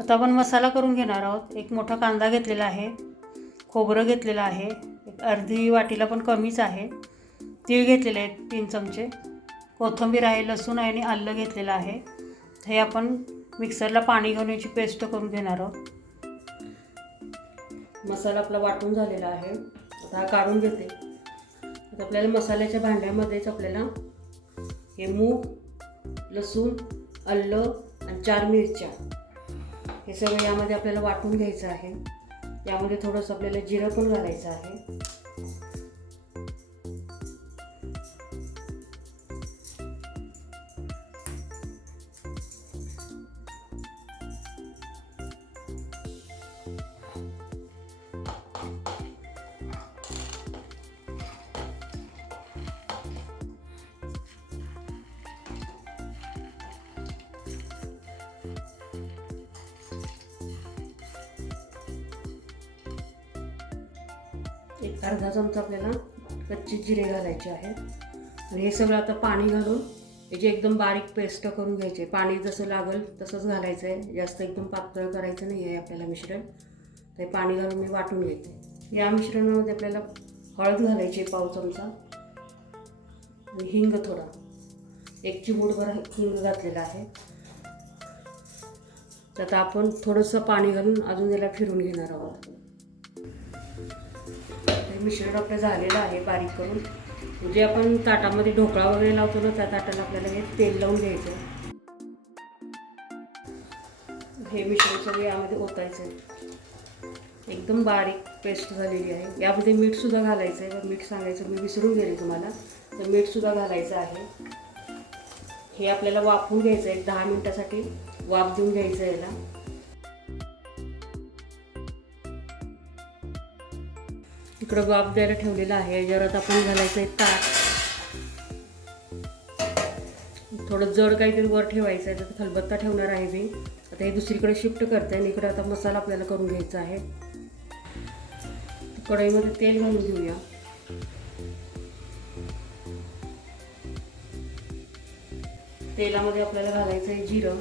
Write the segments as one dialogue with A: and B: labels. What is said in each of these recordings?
A: आता आपण मसाला करून घेणार आहोत. एक मोठा कांदा घेतलेला आहे. खोबरं घेतलेलं आहे. एक अर्धी वाटीला पण कमीच आहे. तीळ घेतलेले आहेत तीन चमचे. कोथिंबीर आहे लसूण आहे आणि आलं घेतलेलं आहे. हे आपण मिक्सरला पाणी घेऊन याची पेस्ट करून घेणार आहोत. मसाला आपला वाटून झालेला आहे. आता हा काढून घेते. आता आपल्याला मसाल्याच्या भांड्यामध्येच आपल्याला हे मूग लसूण आलं आणि चार मिरच्या हे सगळं यामध्ये आपल्याला वाटून घ्यायचं आहे. यामध्ये थोडंसं आपल्याला जिरं पण घालायचं आहे. एक अर्धा चमचा आपल्याला कच्चे जिरे घालायचे आहेत आणि हे सगळं आता पाणी घालून याची एकदम बारीक पेस्ट करून घ्यायचे पाणी जसं लागेल तसंच घालायचं आहे जास्त एकदम पातळ करायचं नाही आहे आपल्याला मिश्रण. ते पाणी घालून मी वाटून घेते. या मिश्रणामध्ये आपल्याला हळद घालायची आहे पाव चमचा. आणि हिंग थोडा. एक चिमूटभर हिंग घातलेला आहे. त्यात आपण थोडंसं पाणी घालून अजून याला फिरून घेणार आहोत. मिश्रण आपलं झालेलं आहे बारीक करून. जे आपण ताटामध्ये ढोकळा वगैरे लावतो ना त्या ताटाला आपल्याला हे तेल लावून घ्यायचं. हे मिश्रण सगळे यामध्ये ओतायचं. एकदम बारीक पेस्ट झालेली आहे. यामध्ये मीठसुद्धा घालायचं आहे मीठ सांगायचं मी विसरून गेले तुम्हाला तर मीठसुद्धा घालायचं आहे. हे आपल्याला वाफवून घ्यायचं आहे दहा मिनटासाठी वाफ देऊन घ्यायचं याला. इकडं वाफ द्यायला ठेवलेलं आहे. याच्यावर आता आपण घालायचं आहे ताक. थोडं जड काहीतरी वर ठेवायचं आहे. तर खलबत्ता ठेवणार आहे मी. आता हे दुसरीकडे शिफ्ट करते आणि इकडे आता मसाला आपल्याला करून घ्यायचा आहे. कढईमध्ये तेल घालून घेऊया. तेलामध्ये आपल्याला घालायचं आहे जिरं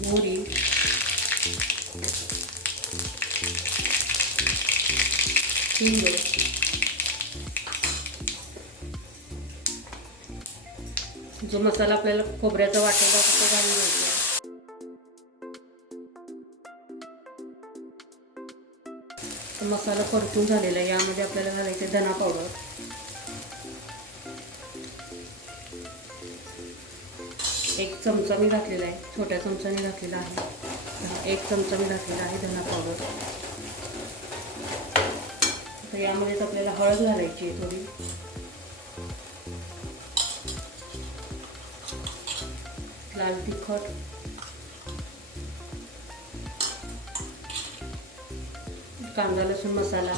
A: मोहरी. हिंग जो मसाला आपल्याला खोबऱ्याचा वाटेला होता तो घालून घ्यायचा. मसाला परतून झालेला आहे. यामध्ये आपल्याला घालायचं धना पावडर. एक चमचा मी घातलेला आहे. छोट्या चमचाने घातलेला आहे. एक चमचा मी घातलेला आहे धना पावडर. यामध्येच आपल्याला हळद घालायची आहे थोडी. लाल तिखट. कांदा लसूण मसाला.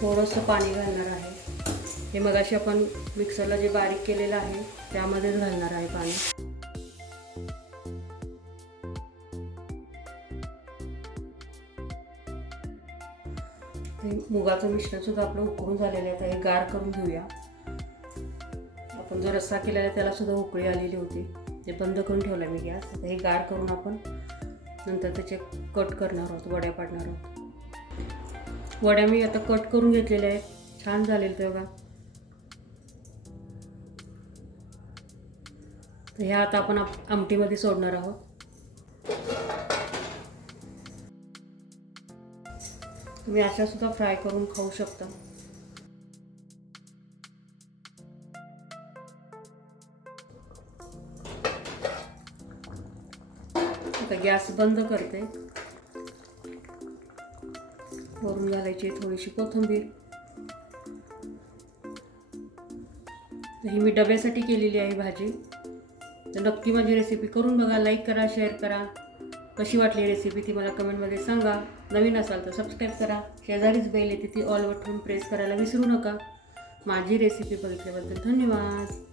A: थोडंसं पाणी घालणार आहे. हे मगाशी आपण मिक्सरला जे बारीक केलेलं आहे त्यामध्येच घालणार आहे पाणी. ते मुगाचं मिश्रणसुद्धा आपलं उकळून झालेलं आहे तर हे गार करून घेऊया. आपण जो रस्सा केलेला आहे त्यालासुद्धा उकळी आलेली होती. ते बंद करून ठेवलं मी गॅस. आता हे गार करून आपण नंतर त्याचे कट करणार आहोत वड्या पाडणार आहोत. वड्या मी आता कट करून घेतलेल्या आहेत. छान झालेलं ते बघा. तर ह्या आता आपण आमटीमध्ये सोडणार आहोत. तुम्ही अशा सुद्धा फ्राय करून खाऊ शकता. आता गॅस बंद करते. वरून घालायची थोडीशी कोथिंबीर. ही मी डब्यासाठी केलेली आहे भाजी. तर नक्की माझी रेसिपी करून बघा लाईक करा शेअर करा. कशी वाटली रेसिपी ती मला कमेंटमध्ये सांगा. नवीन असाल तर सबस्क्राईब करा. शेजारीच बेल येते ती ऑल बटन प्रेस करायला विसरू नका. माझी रेसिपी बघितल्याबद्दल धन्यवाद.